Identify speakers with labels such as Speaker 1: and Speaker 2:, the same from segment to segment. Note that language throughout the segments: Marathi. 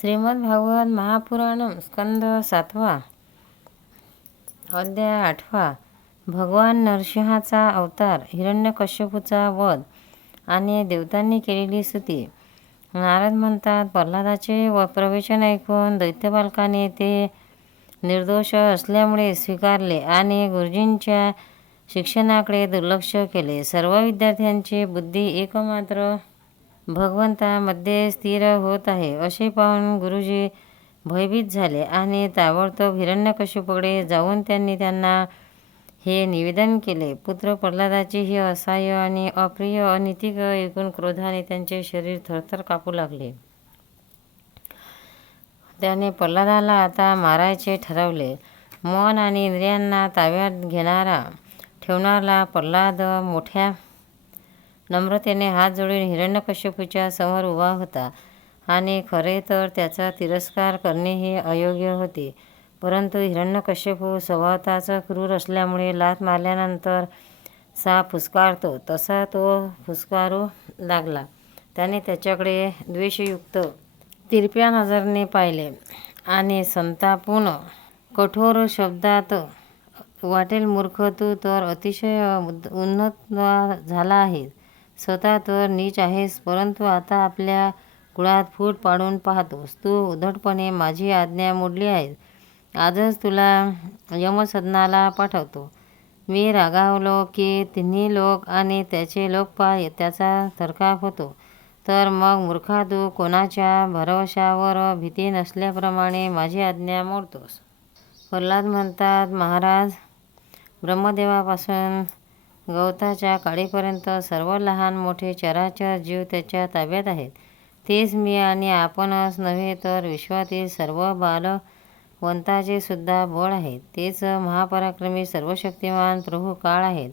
Speaker 1: श्रीमद भागवत महापुराण स्कंद सातवा अध्याय आठवा. भगवान नरसिंहाचा अवतार हिरण्यकश्यपूचा वध आणि देवतांनी केलेली स्तुती. नारद म्हणतात प्रल्हादाचे व प्रवेशन ऐकून दैत्यबालकाने ते निर्दोष असल्यामुळे स्वीकारले आणि गुरुजींच्या शिक्षणाकडे दुर्लक्ष केले. सर्व विद्यार्थ्यांची बुद्धी एकमात्र भगवंतामध्ये स्थिर होत आहे. असे पाहून गुरुजी भयभीत झाले आणि ताबडतोब हिरण्यकश्यपूकडे जाऊन त्यांनी त्यांना हे निवेदन केले. पुत्र प्रल्हादाची ही असहाय्य आणि अप्रिय अनितिक एकूण क्रोधाने त्यांचे शरीर थरथर कापू लागले. त्याने प्रल्हादाला आता मारायचे ठरवले. मन आणि इंद्रियांना ताब्यात घेणारा ठेवणारा प्रल्हाद मोठ्या नम्रतेने हात जोडून हिरण्यकश्यपूच्या समोर उभा होता. आणि खरे तर त्याचा तिरस्कार करणे हे अयोग्य होते. परंतु हिरण्यकश्यपू स्वभावताच क्रूर असल्यामुळे लात मारल्यानंतर साप फुसकारतो. तसा तो फुसकारू लागला. त्याने त्याच्याकडे द्वेषयुक्त तिरप्या नजरने पाहिले. आणि संतापून कठोर शब्दात वाटेल मूर्ख तू तर अतिशय उन्नत झाला आहेस. स्वतः तर नीच आहेस परंतु आता आपल्या कुळात फूट पाडून पाहतोस तू उधटपणे माझी आज्ञा मोडली आहेस आजच तुला यमसदनाला पाठवतो. मी रागावलो की तिन्ही लोक आणि त्याचे लोकपाल त्याचा थरकाप होतो. तर मग मूर्खा तू कोणाच्या भरवशावर भीती नसल्याप्रमाणे माझी आज्ञा मोडतोस? प्रल्हाद म्हणतात महाराज ब्रह्मदेवापासून गवताच्या काळीपर्यंत सर्व लहान मोठे चराचर जीव त्याच्या ताब्यात आहेत. तेच मी आणि आपणच नव्हे तर विश्वातील सर्व बालवंताचे सुद्धा बळ आहेत. तेच महापराक्रमी सर्वशक्तिमान प्रभू काळ आहेत.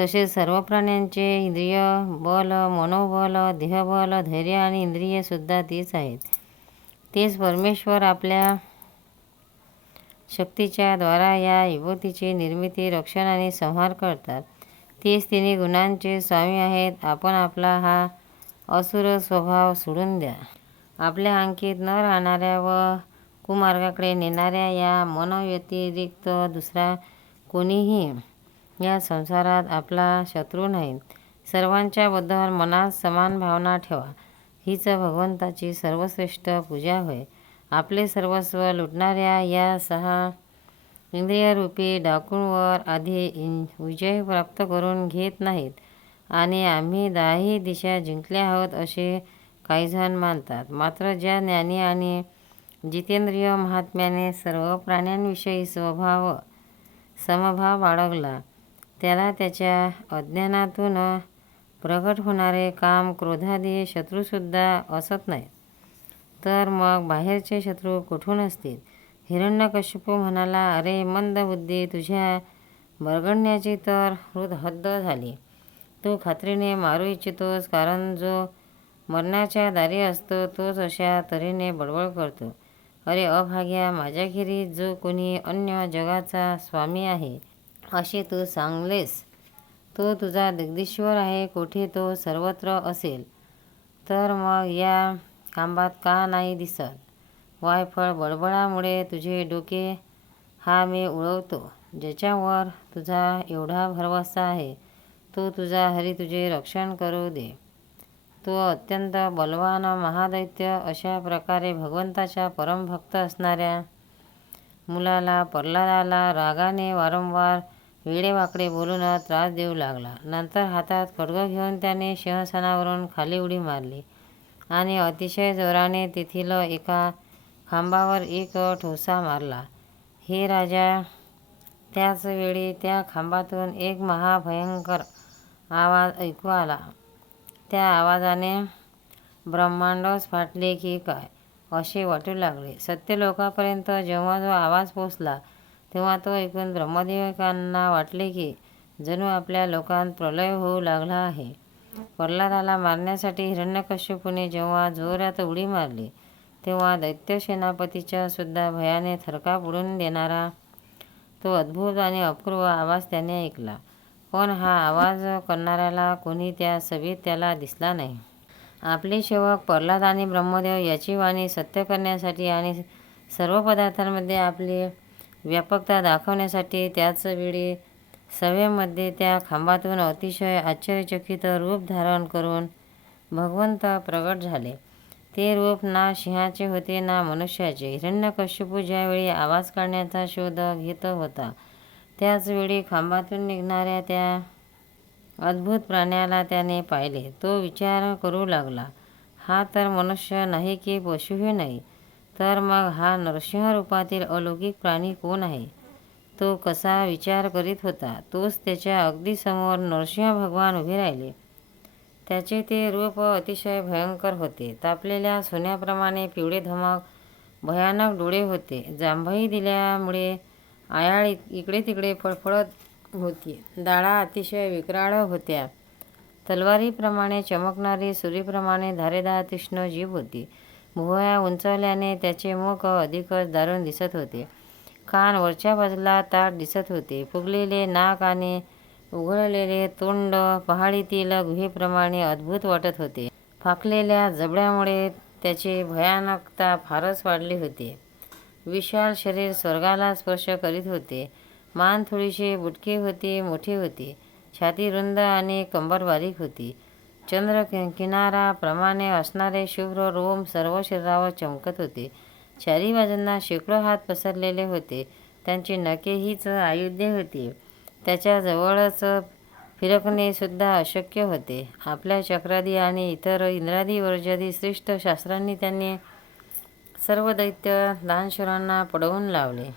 Speaker 1: तसेच सर्व प्राण्यांचे इंद्रिय बल मनोबल देहबल धैर्य आणि इंद्रियसुद्धा तीच तेच आहेत. तेच परमेश्वर आपल्या शक्तीच्या द्वारा या युवतीची निर्मिती रक्षण आणि संहार करतात. तेच तिन्ही गुणांचे स्वामी आहेत. आपण आपला हा असुर स्वभाव सोडून द्या. आपल्या अंकित न राहणाऱ्या व कुमार्गाकडे नेणाऱ्या या मनोव्यतिरिक्त दुसरा कोणीही या संसारात आपला शत्रू नाही सर्वांच्याबद्दल मनात समान भावना ठेवा. हीच भगवंताची सर्वश्रेष्ठ पूजा होय. आपले सर्वस्व लुटणाऱ्या या सहा इंद्रियरूपी डाकूंवर आधी विजय प्राप्त करून घेत नाहीत. आणि आम्ही दहाही दिशा जिंकल्या आहोत असे काहीजण मानतात. मात्र ज्या ज्ञानी आणि जितेंद्रिय महात्म्याने सर्व प्राण्यांविषयी स्वभाव समभाव बाळगला त्याला त्याच्या अज्ञानातून प्रगट होणारे काम क्रोधादी शत्रूसुद्धा असत नाहीत. तर मग बाहेरचे शत्रू कुठून असतील? हिरण्यकश्यपू म्हणाला अरे मंदबुद्धी तुझ्या बरगडण्याची तर हृद हद्द झाली. तू खात्रीने मारू इच्छितोस कारण जो मरणाच्या दारी असतो तोच अशा तऱ्हेने बडबड करतो. अरे अभाग्या माझ्याखेरीज जो कोणी अन्य जगाचा स्वामी आहे असे तू सांगलेस. तो तुझा जगदीश्वर आहे कोठे तो सर्वत्र असेल. तर मग या खांबात का नाही दिसत? वायफळ बडबडामुळे तुझे डोके हा मी उडवतो. ज्याच्यावर तुझा एवढा भरवसा आहे तो तुझा हरी तुझे रक्षण करू दे. तो अत्यंत बलवान महादैत्य अशा प्रकारे भगवंताच्या परमभक्त असणाऱ्या मुलाला प्रल्हादाला रागाने वारंवार वेडेवाकडे बोलून त्रास देऊ लागला. नंतर हातात खडगं घेऊन त्याने सिंहासनावरून खाली उडी मारली आणि अतिशय जोराने तेथील एका खांबावर एक ठोसा मारला. हे राजा त्याच वेळी त्या खांबातून एक महाभयंकर आवाज ऐकू आला. त्या आवाजाने ब्रह्मांडच फाटले की काय असे वाटू लागले. सत्यलोकापर्यंत जेव्हा जो आवाज पोचला तेव्हा तो ऐकून ब्रह्मदेवकांना वाटले की जणू आपल्या लोकांत प्रलय होऊ लागला आहे. प्रल्हादाला मारण्यासाठी हिरण्यकश्यपूने जेव्हा जोरात उडी मारली तेव्हा दैत्य सेनापतीच्या सुद्धा भयाने थरकाप उडून देणारा तो अद्भुत आणि अपूर्व आवाज त्याने ऐकला. पण हा आवाज करणाऱ्याला कोणी त्या सभेत त्याला दिसला नाही. आपले सेवक प्रल्हाद आणि ब्रह्मदेव याची वाणी सत्य करण्यासाठी आणि सर्व पदार्थांमध्ये आपली व्यापकता दाखवण्यासाठी त्याच वेळी सभेमध्ये त्या खांबातून अतिशय आश्चर्यचकित रूप धारण करून भगवंत प्रगट झाले. ते रूप ना सिंहाचे होते ना मनुष्याचे. हिरण्यकश्यपू ज्यावेळी आवाज काढण्याचा शोध घेत होता त्याचवेळी खांबातून निघणाऱ्या त्या अद्भुत प्राण्याला त्याने पाहिले. तो विचार करू लागला हा तर मनुष्य नाही की पशुही नाही? तर मग हा नरसिंह रूपातील अलौकिक प्राणी कोण आहे? तो कसा विचार करीत होता तोच त्याच्या अगदी समोर नरसिंह भगवान उभे राहिले. त्याचे ते रूप अतिशय भयंकर होते. तापलेल्या सोन्याप्रमाणे पिवळे धमक भयानक डोळे होते. जांभई दिल्यामुळे आयाळ इकडे तिकडे फळफळत होती. दाढा अतिशय विक्राळ होत्या. तलवारीप्रमाणे चमकणारी सूर्यप्रमाणे धारेदार तीक्ष्ण जीभ होती. भुवया उंचावल्याने त्याचे मुख अधिकच दारुण दिसत होते. कान वरच्या बाजूला ताट दिसत होते. फुगलेले नाक आणि उघडलेले तोंड पहाडीतील गुहेप्रमाणे अद्भुत वाटत होते. फाकलेल्या जबड्यामुळे त्याची भयानकता फारच वाढली होती. विशाल शरीर स्वर्गाला स्पर्श करीत होते. मान थोडीशी बुटकी होती मोठी होती. छाती रुंद आणि कंबर बारीक होती. चंद्र किनाराप्रमाणे असणारे शुभ्र रोम सर्व शरीरावर चमकत होते. चारी बाजूंना शेकडो हात पसरलेले होते. त्यांची नके हीच आयुधे होती. त्याच्याजवळच फिरकणेसुद्धा अशक्य होते. आपल्या चक्रादी आणि इतर इंद्रादी वर्जादी श्रेष्ठ शास्त्रांनी त्यांनी सर्व दैत्य दानशुरांना पडवून लावले.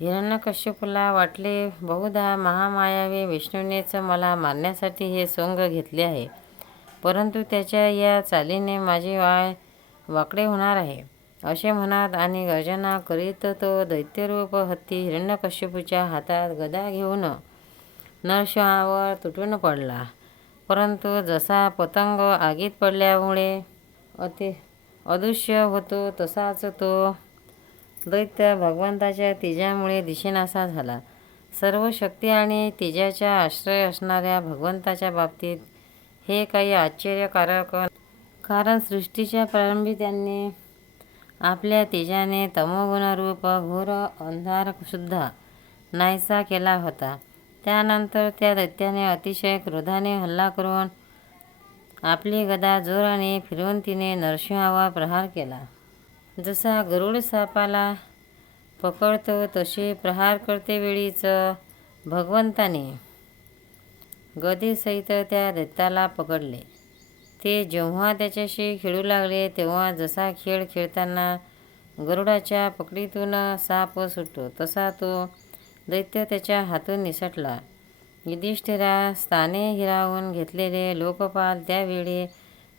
Speaker 1: हिरण्यकश्यपूला वाटले बहुधा महामायावी विष्णूनेच मला मारण्यासाठी हे सोंग घेतले आहे. परंतु त्याच्या या चालीने माझे वाय वाकडे होणार आहे. असे म्हणत आणि गर्जना करीत तो दैत्यरूप हत्ती हिरण्यकश्यपूच्या हातात गदा घेऊन नरसिंहावर तुटून पडला. परंतु जसा पतंग आगीत पडल्यामुळे अति अदृश्य होतो तसाच तो दैत्य भगवंताच्या तेजामुळे दिशेनासा झाला. सर्व शक्ती आणि तेजाचा आश्रय असणाऱ्या भगवंताच्या बाबतीत हे काही आश्चर्यकारक कारण सृष्टीच्या प्रारंभी त्यांनी आपल्या तेजाने तमोगुणरूप घोर अंधारसुद्धा नाहीसा केला होता. त्यानंतर त्या दैत्याने अतिशय क्रोधाने हल्ला करून आपली गदा जोराने फिरवून तिने नरसिंहावर प्रहार केला. जसा गरुड सापाला पकडतो तसे प्रहार करतेवेळीच भगवंताने गदेसहित त्या दैत्याला पकडले. ते जेव्हा त्याच्याशी खेळू लागले तेव्हा जसा खेळ खेळताना गरुडाच्या पकडीतून साप सुटतो तसा तो दैत्य त्याच्या हातून निसटला. युधिष्ठिरा स्थाने हिरावून घेतलेले लोकपाल त्यावेळी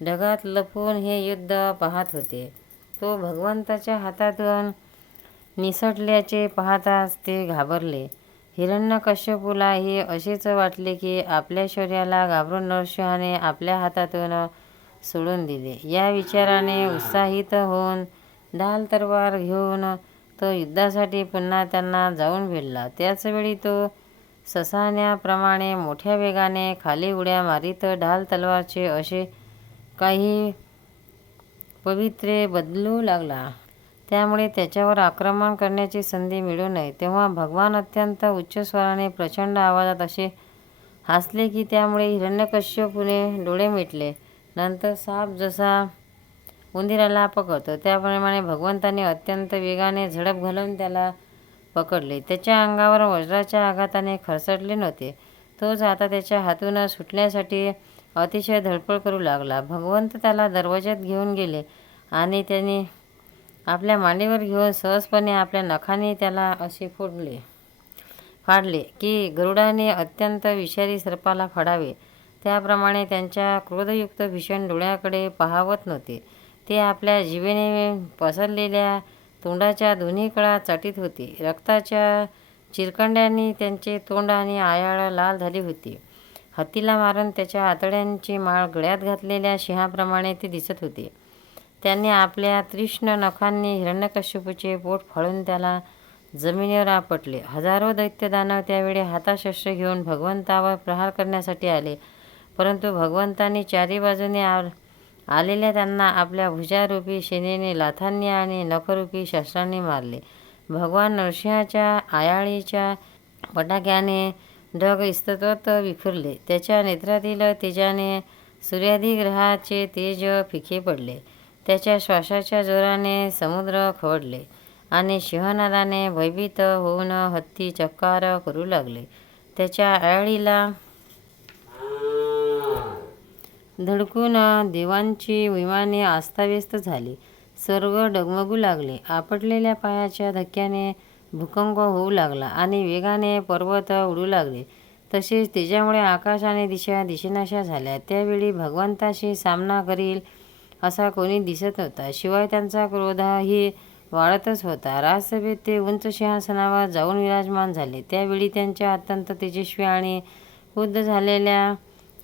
Speaker 1: ढगात लपून हे युद्ध पाहत होते. तो भगवंताच्या हातातून निसटल्याचे पाहताच ते घाबरले. हिरण्यकश्यपूलाही असेच वाटले की आपल्या शौर्याला घाबरून नरसिंहाने आपल्या हातातून सोडून दिले. या विचाराने उत्साहित होऊन ढाल तलवार घेऊन तो युद्धासाठी पुन्हा त्यांना जाऊन भिडला त्याचवेळी तो ससाण्याप्रमाणे मोठ्या वेगाने खाली उड्या मारीत ढाल तलवारचे असे काही पवित्रे बदलू लागला. त्यामुळे त्याच्यावर आक्रमण करण्याची संधी मिळू नये. तेव्हा भगवान अत्यंत उच्च स्वराने प्रचंड आवाजात असे हसले की त्यामुळे हिरण्यकश्यपूने डोळे मिटले. नंतर साप जसा उंदीराला पकडतो. त्याप्रमाणे भगवंताने अत्यंत वेगाने झडप घालून त्याला पकडले. त्याच्या अंगावर वज्राच्या आघाताने खरसटले नव्हते. तोच आता त्याच्या हातून सुटण्यासाठी अतिशय धडपड करू लागला. भगवंत त्याला दरवाज्यात घेऊन गेले आणि त्याने आपल्या मांडीवर घेऊन सहजपणे आपल्या नखाने त्याला असे फोडले फाडले की गरुडाने अत्यंत विषारी सर्पाला फाडावे. त्याप्रमाणे त्यांच्या क्रोधयुक्त भीषण डोळ्याकडे पाहावत नव्हते. ते आपल्या जिभेने पसरलेल्या तोंडाच्या दोन्ही कळा चाटीत होते. रक्ताच्या चिरकंड्यांनी त्यांचे तोंड आणि आयाळ लाल झाली होती. हत्तीला मारून त्याच्या आतड्यांची माळ गळ्यात घातलेल्या सिंहाप्रमाणे ते दिसत होते. त्यांनी आपल्या तीक्ष्ण नखांनी हिरण्यकश्यपूचे पोट फाळून त्याला जमिनीवर आपटले. हजारो दैत्यदानव त्यावेळी हाताशस्त्र घेऊन भगवंतावर प्रहार करण्यासाठी आले. परंतु भगवंतांनी चारी बाजूने आ आलेल्या त्यांना आपल्या भुजारूपी शेनेने लाथांनी आणि नखरूपी शस्त्रांनी मारले. भगवान नरसिंहाच्या आयाळीच्या पटाक्याने ढग इस्तत्वत विखुरले. त्याच्या नेत्रातील तेजाने सूर्याधिग्रहाचे तेज फिके पडले. त्याच्या श्वासाच्या जोराने समुद्र खवडले आणि शिवनादाने भयभीत होऊन हत्ती चक्कार करू लागले. त्याच्या आयाळीला धडकून देवांची विमाने अस्ताव्यस्त झाली. सर्व डगमगू लागले. आपटलेल्या पायाच्या धक्क्याने भूकंप होऊ लागला आणि वेगाने पर्वत उडू लागले. तसेच त्याच्यामुळे आकाश आणि दिशा दिशेनाशा झाल्या. त्यावेळी भगवंताशी सामना करील असा कोणी दिसत नव्हता. शिवाय त्यांचा क्रोधही वाढतच होता. राजसभेत ते उंच सिंहासनावर जाऊन विराजमान झाले. त्यावेळी त्यांच्या अत्यंत तेजस्वी आणि बुद्ध झालेल्या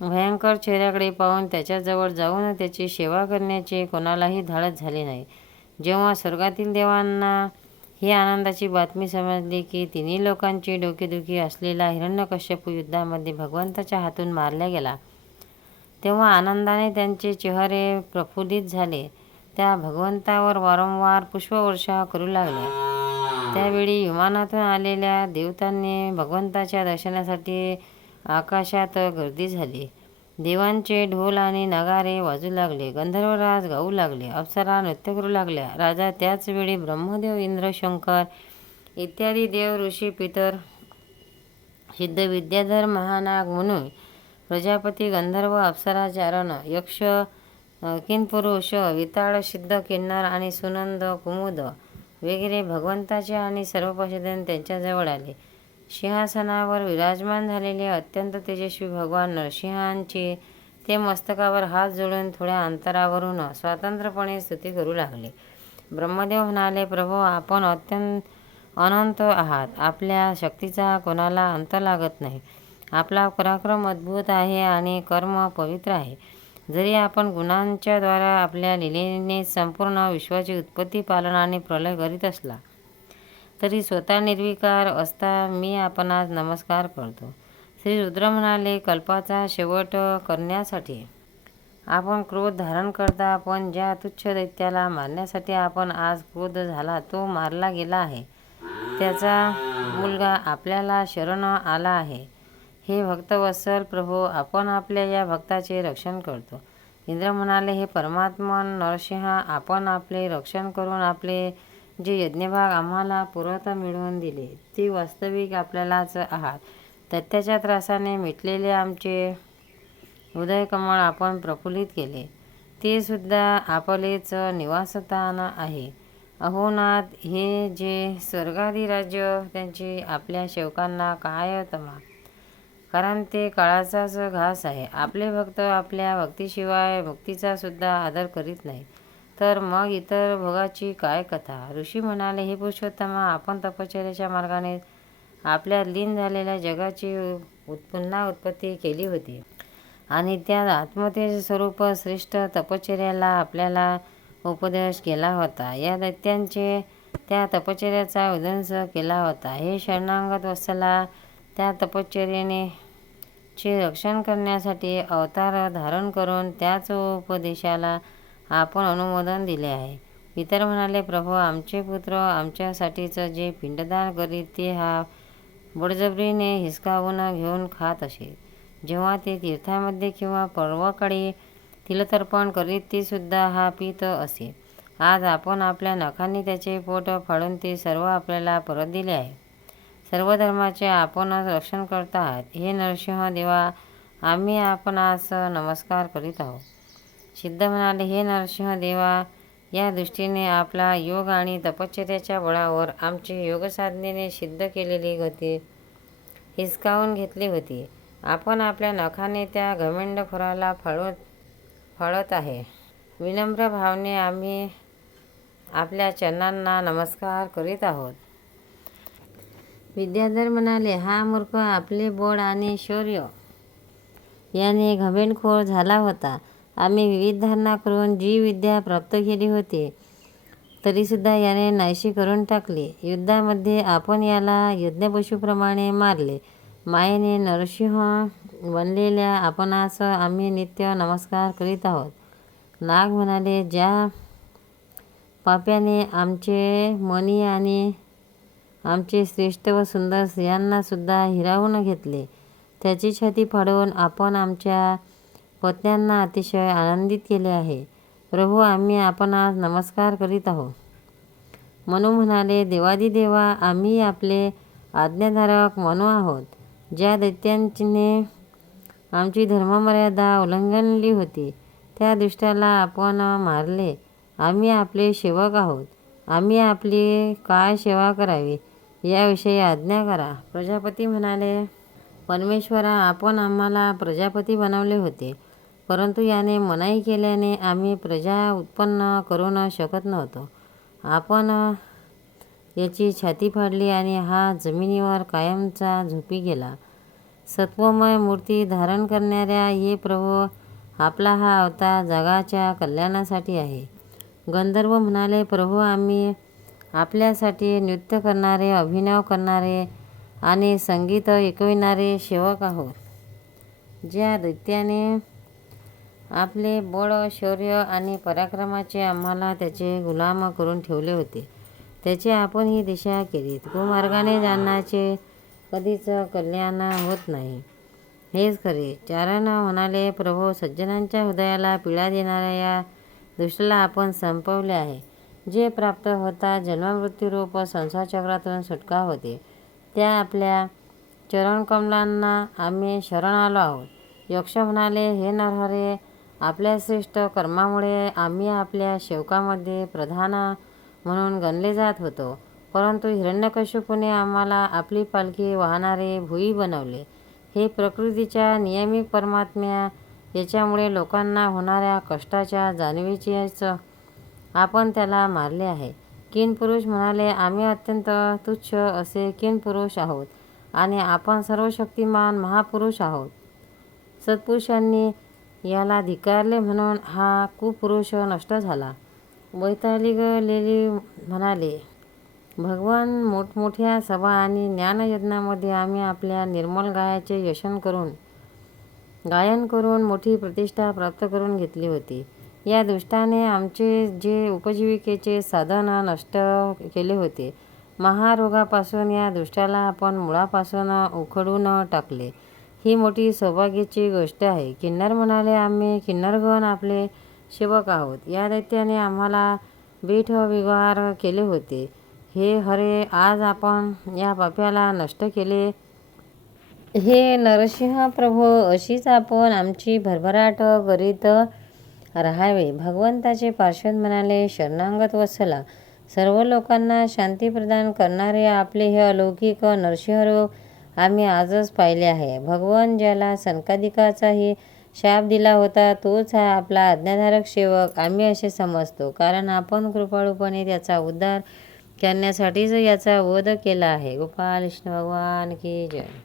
Speaker 1: भयंकर चेहऱ्याकडे पाहून त्याच्याजवळ जाऊन त्याची सेवा करण्याचे कोणालाही धाडस झाले नाही. जेव्हा स्वर्गातील देवांना ही आनंदाची बातमी समजली की तिन्ही लोकांची डोकेदुखी असलेला हिरण्यकश्यप युद्धामध्ये भगवंताच्या हातून मारला गेला तेव्हा आनंदाने त्यांचे चेहरे प्रफुल्लित झाले. त्या भगवंतावर वारंवार पुष्पवर्षा करू लागल्या. त्यावेळी विमानातून आलेल्या देवतांनी भगवंताच्या दर्शनासाठी आकाशात गर्दी झाली. देवांचे ढोल आणि नगारे वाजू लागले गंधर्वराज गाऊ लागले अप्सरा नृत्य करू लागल्या. राजा त्याचवेळी ब्रह्मदेव इंद्र शंकर इत्यादी देव ऋषी पितर सिद्ध विद्याधर महानाग म्हणून प्रजापती गंधर्व अप्सरा चारण यक्ष किनपुरुष विताळ सिद्ध किन्नर आणि सुनंद कुमुद वगैरे भगवंताचे आणि सर्व पशुधन त्यांच्याजवळ आले. सिंहासनावर विराजमान झालेले अत्यंत तेजस्वी भगवान नरसिंहांचे ते मस्तकावर हात जोडून थोड्या अंतरावरून स्वतंत्रपणे स्तुती करू लागले. ब्रह्मदेव म्हणाले प्रभू आपण अत्यंत अनंत आहात. आपल्या शक्तीचा कोणाला अंत लागत नाही. आपला पराक्रम अद्भुत आहे आणि कर्म पवित्र आहे. जरी आपण गुणांच्या द्वारा आपल्या लिलेने संपूर्ण विश्वाची उत्पत्ती पालन आणि प्रलय करीत असला तरी स्वतः निर्विकार असता मी आपणास नमस्कार करतो. श्री रुद्र म्हणाले कल्पाचा शेवट करण्यासाठी आपण क्रोध धारण करता पण ज्या तुच्छ दैत्याला मारण्यासाठी आपण आज क्रोध झाला तो मारला गेला आहे. त्याचा मुलगा आपल्याला शरण आला आहे. हे भक्तवत्सल प्रभू आपण आपल्या या भक्ताचे रक्षण करतो. इंद्र म्हणाले हे परमात्मन नरसिंह आपण आपले रक्षण करून आपले जे यज्ञभाग आम्हाला पुरवता मिळवून दिले ते वास्तविक आपल्यालाच आहात. तत्याच्या त्रासाने मिटलेले आमचे उदयकमळ आपण प्रफुल्लित केले. ते सुद्धा आपलेच निवासस्थान आहे. अहोनाथ हे जे स्वर्गादी राज्य त्यांची आपल्या शेवकांना काय तमा? कारण ते काळाचाच घास आहे. आपले भक्त आपल्या भक्तीशिवाय मुक्तीचा सुद्धा आदर करीत नाही तर मग इतर भोगाची काय कथा? ऋषी म्हणाले हे पुरुषोत्तमा आपण तपश्चर्याच्या मार्गाने आपल्या लीन झालेल्या जगाची पुन्हा उत्पत्ती केली होती. आणि त्या आत्मतेचे स्वरूप श्रेष्ठ तपश्चर्याला आपल्याला उपदेश केला होता. या दैत्यांचे त्या तपश्चर्याचा उदंस केला होता. हे शरणांगत वत्सला त्या तपश्चर्याने चे रक्षण करण्यासाठी अवतार धारण करून त्याच उपदेशाला आपण अनुमोदन दिले आहे. इतर म्हणाले प्रभू आमचे पुत्र आमच्यासाठीचं जे पिंडदान करीत ते हा बळजबरीने हिसकावून घेऊन खात असे. जेव्हा ते तीर्थामध्ये किंवा पर्वाकडे तिलतर्पण करीत ते सुद्धा हा पित असे. आज आपण आपल्या नखांनी त्याचे पोट फाडून ते सर्व आपल्याला परत दिले आहे. सर्व धर्माचे आपणच रक्षण करत आहात. हे नरसिंह देवा आम्ही आपणास नमस्कार करीत आहोत. सिद्ध म्हणाले हे नरसिंहदेवा या दृष्टीने आपला योग आणि तपश्चर्याच्या बळावर आमची योगसाधनेने सिद्ध केलेली गती हिसकावून घेतली होती. आपण आपल्या नखाने त्या घमेंडखोराला फळवत फळत आहे. विनम्र भावने आम्ही आपल्या चरणांना नमस्कार करीत आहोत. विद्याधर म्हणाले हा मूर्ख आपले बोड आणि शौर्य. याने घमेंडखोर झाला होता. आम्ही विविध धारणा करून जी विद्या प्राप्त केली होती. तरीसुद्धा याने नाहीशी करून टाकली. युद्धामध्ये आपण याला यज्ञपशुप्रमाणे मारले. मायेने नरसिंह बनलेल्या आपणास आम्ही नित्य नमस्कार करीत आहोत. नाग म्हणाले ज्या पाप्याने आमचे मनी आणि आमचे श्रेष्ठ व सुंदर स्त्रियांनासुद्धा हिरावून घेतले त्याची छाती फाडून आपण आमच्या पत्न्यांना अतिशय आनंदित केले आहे. प्रभू आम्ही आपणास नमस्कार करीत आहोत. मनू म्हणाले देवादिदेवा आम्ही आपले आज्ञाधारक मनू आहोत. ज्या दैत्यांचीने आमची धर्ममर्यादा उल्लंघनली होती त्या दुष्टाला आपण मारले. आम्ही आपले सेवक आहोत. आम्ही आपली काय सेवा करावी याविषयी आज्ञा करा. प्रजापती म्हणाले परमेश्वरा आपण आम्हाला प्रजापती बनवले होते. परंतु याने मनाई केल्याने आम्ही प्रजा उत्पन्न करू न शकत नव्हतो. आपण याची छाती फाडली आणि हा जमिनीवर कायमचा झोपी गेला. सत्वमय मूर्ती धारण करणाऱ्या ये प्रभू आपला हा अवतार जगाच्या कल्याणासाठी आहे. गंधर्व म्हणाले प्रभू आम्ही आपल्यासाठी नृत्य करणारे अभिनव करणारे आणि संगीत ऐकविणारे सेवक आहोत. ज्या दैत्याने आपले बळ शौर्य आणि पराक्रमाचे आम्हाला त्याचे गुलाम करून ठेवले होते. त्याची आपण ही दिशा केलीत. कुमार्गाने जाण्याचे कधीच कल्याण होत नाही. हेच खरे. चारण म्हणाले प्रभू सज्जनांच्या हृदयाला पीडा देणाऱ्या या दुष्टाला आपण संपवले आहे. जे प्राप्त होता जन्ममृत्यूरूप संसारचक्रातून सुटका होते. त्या आपल्या चरणकमलांना आम्ही शरण आलो आहोत. यक्ष म्हणाले हे नरहरे आपल्या श्रेष्ठ कर्मामुळे आम्ही आपल्या सेवकामध्ये प्रधान म्हणून गणले जात होतो. परंतु हिरण्यकश्यपूने आम्हाला आपली पालखी वाहणारे भुई बनवले. हे प्रकृतीच्या नियमित परमात्म्या याच्यामुळे लोकांना होणाऱ्या कष्टाच्या जाणीवेचीच आपण त्याला मारले आहे. किनपुरुष म्हणाले आम्ही अत्यंत तुच्छ असे किनपुरुष आहोत आणि आपण सर्वशक्तिमान महापुरुष आहोत. सत्पुरुषांनी याला धिकारले म्हणून हा कुपुरुष नष्ट झाला. वैतालिगलेली म्हणाले भगवान मोठमोठ्या सभा आणि ज्ञानयज्ञामध्ये आम्ही आपल्या निर्मल गायाचे यशन करून गायन करून मोठी प्रतिष्ठा प्राप्त करून घेतली होती. या दृष्टाने आमचे जे उपजीविकेचे साधन नष्ट केले होते महारोगापासून या दृष्टाला आपण मुळापासून उखडून टाकले. ही मोठी सौभाग्याची गोष्ट आहे. किन्नर म्हणाले आम्ही किन्नरगण आपले सेवक आहोत. या दैत्याने आम्हाला बीठ विहार केले होते. हे हरे आज आपण या पाप्याला नष्ट केले. हे नरसिंह प्रभू अशीच आपण आमची भरभराट करीत राहावे. भगवंताचे पार्श्वद म्हणाले शरणांगत वसला. सर्व लोकांना शांती प्रदान करणारे आपले हे अलौकिक नरसिंहरूप आम्ही आजच पाहिले आहे. भगवान ज्याला सनकादिकाचाही शाप दिला होता तोच हा आपला आज्ञाधारक सेवक आम्ही असे समजतो. कारण आपण कृपाळूपणे त्याचा उद्धार करण्यासाठीच याचा वध केला आहे. गोपाल कृष्ण भगवान की जय.